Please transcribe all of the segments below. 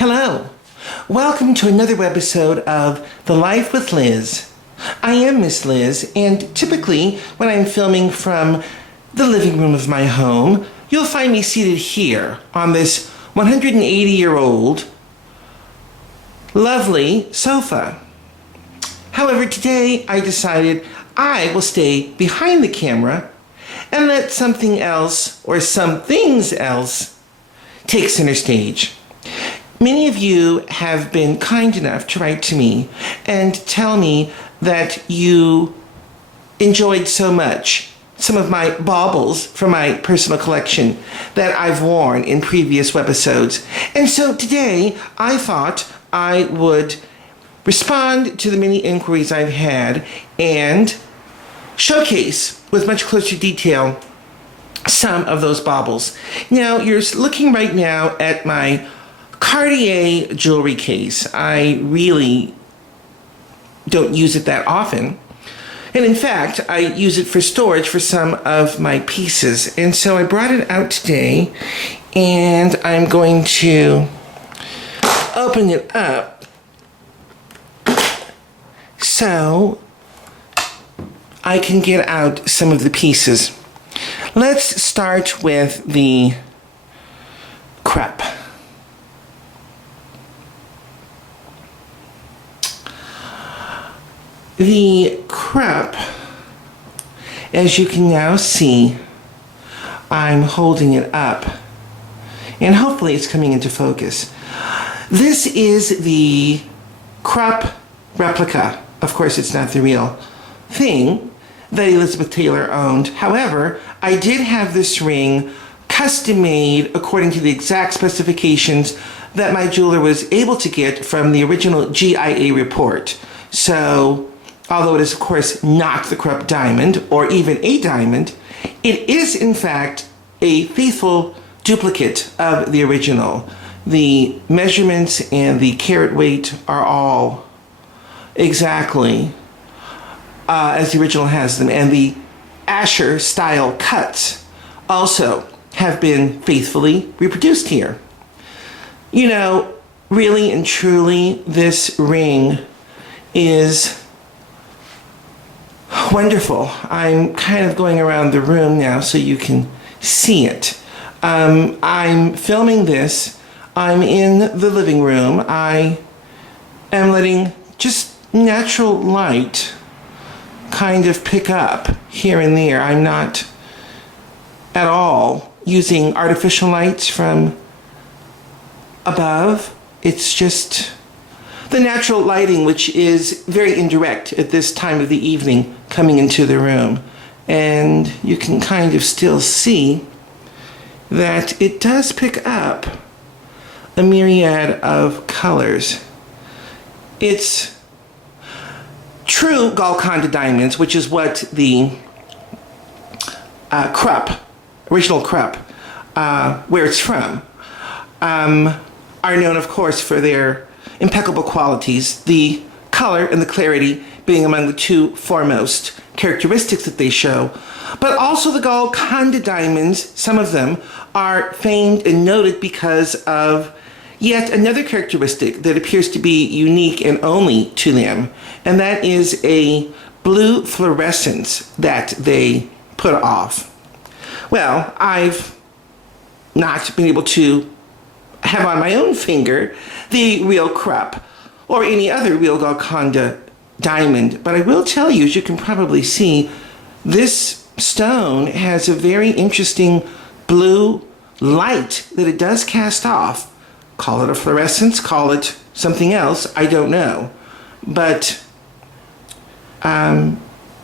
Hello. Welcome to another episode of The Life with Liz. I am Miss Liz, and typically when I'm filming from the living room of my home, you'll find me seated here on this 180-year-old lovely sofa. However, today I decided I will stay behind the camera and let something else or some things else take center stage. Many of you have been kind enough to write to me and tell me that you enjoyed so much some of my baubles from my personal collection that I've worn in previous webisodes. And so today I thought I would respond to the many inquiries I've had and showcase with much closer detail some of those baubles. Now, you're looking right now at my Cartier jewelry case. I really don't use it that often. And in fact, I use it for storage for some of my pieces. And so I brought it out today, and I'm going to open it up so I can get out some of the pieces. Let's start with the Krupp. The Krupp, as you can now see, I'm holding it up, and hopefully it's coming into focus. This is the Krupp replica. Of course, it's not the real thing that Elizabeth Taylor owned. However, I did have this ring custom made according to the exact specifications that my jeweler was able to get from the original GIA report. So, although it is, of course, not the Krupp diamond, or even a diamond, it is, in fact, a faithful duplicate of the original. The measurements and the carat weight are all exactly as the original has them, and the Asher-style cuts also have been faithfully reproduced here. You know, really and truly, this ring is wonderful. I'm kind of going around the room now so you can see it. I'm filming this. I'm in the living room. I am letting just natural light kind of pick up here and there. I'm not at all using artificial lights from above. It's just the natural lighting, which is very indirect at this time of the evening, coming into the room. And you can kind of still see that it does pick up a myriad of colors. It's true Golconda diamonds, which is what the Krupp, original Krupp, where it's from, are known, of course, for their impeccable qualities, the color and the clarity being among the two foremost characteristics that they show. But also the Golconda diamonds, some of them, are famed and noted because of yet another characteristic that appears to be unique and only to them, and that is a blue fluorescence that they put off. Well, I've not been able to have on my own finger the real Krupp or any other real Golconda diamond, but I will tell you, as you can probably see, this stone has a very interesting blue light that it does cast off. Call it a fluorescence, call it something else, I don't know. But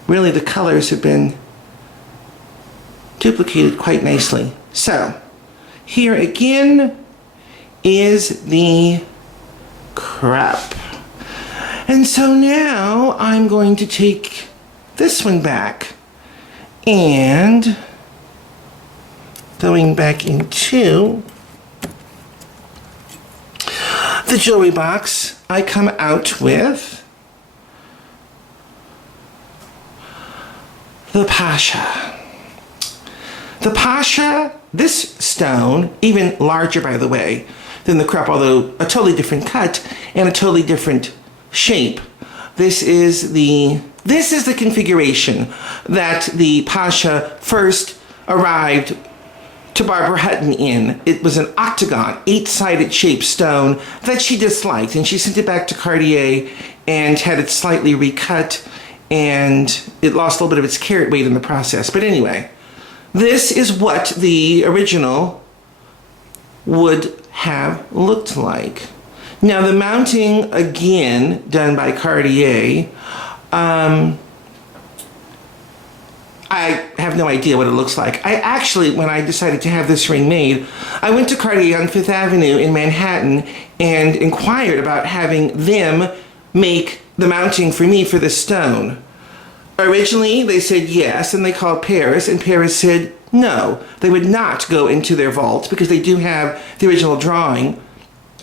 really the colors have been duplicated quite nicely. So, here again is the Krupp. And so now I'm going to take this one back and going back into the jewelry box, I come out with the Pasha. The Pasha, this stone, even larger by the way, than the Krupp, although a totally different cut and a totally different shape. This is the configuration that the Pasha first arrived to Barbara Hutton in. It was an octagon, 8-sided shaped stone that she disliked, and she sent it back to Cartier and had it slightly recut, and it lost a little bit of its carat weight in the process. But anyway, this is what the original would have looked like. Now the mounting, again, done by Cartier, I have no idea what it looks like. I actually, when I decided to have this ring made, I went to Cartier on 5th Avenue in Manhattan and inquired about having them make the mounting for me for this stone. Originally, they said yes, and they called Paris, and Paris said no. They would not go into their vault because they do have the original drawing,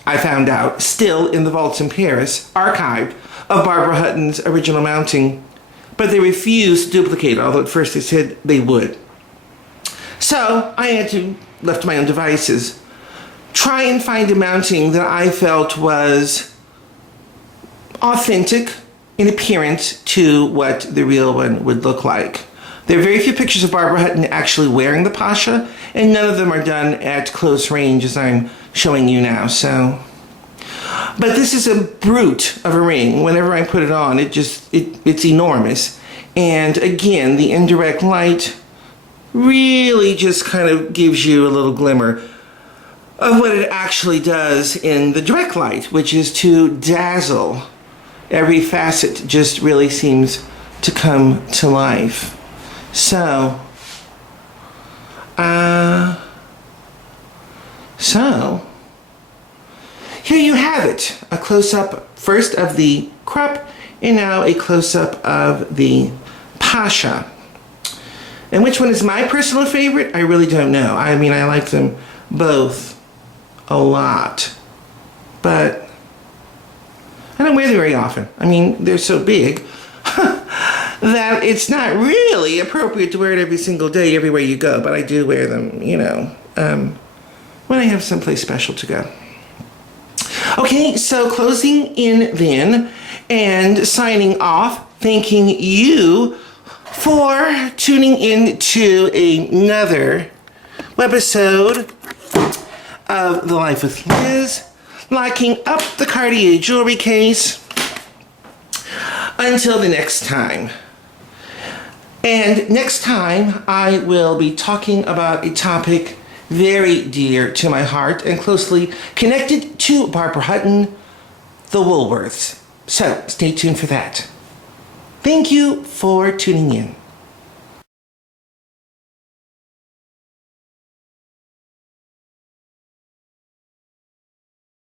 I found out, still in the vaults in Paris, archived, of Barbara Hutton's original mounting. But they refused to duplicate it, although at first they said they would. So I had to, left to my own devices, try and find a mounting that I felt was authentic in appearance to what the real one would look like. There are very few pictures of Barbara Hutton actually wearing the Pasha, and none of them are done at close range as I'm showing you now. So, but this is a brute of a ring. Whenever I put it on, it's enormous. And again, the indirect light really just kind of gives you a little glimmer of what it actually does in the direct light, which is to dazzle. Every facet just really seems to come to life. So here you have it, a close-up first of the Krupp and now a close-up of the Pasha. And which one is my personal favorite? I really don't know. I mean, I like them both a lot, but I don't wear them very often. I mean, they're so big that it's not really appropriate to wear it every single day, everywhere you go, but I do wear them, you know, when I have someplace special to go. Okay, so closing in then and signing off, thanking you for tuning in to another webisode of The Life with Liz, locking up the Cartier jewelry case. Until the next time. And next time I will be talking about a topic very dear to my heart and closely connected to Barbara Hutton, the Woolworths. So stay tuned for that. Thank you for tuning in.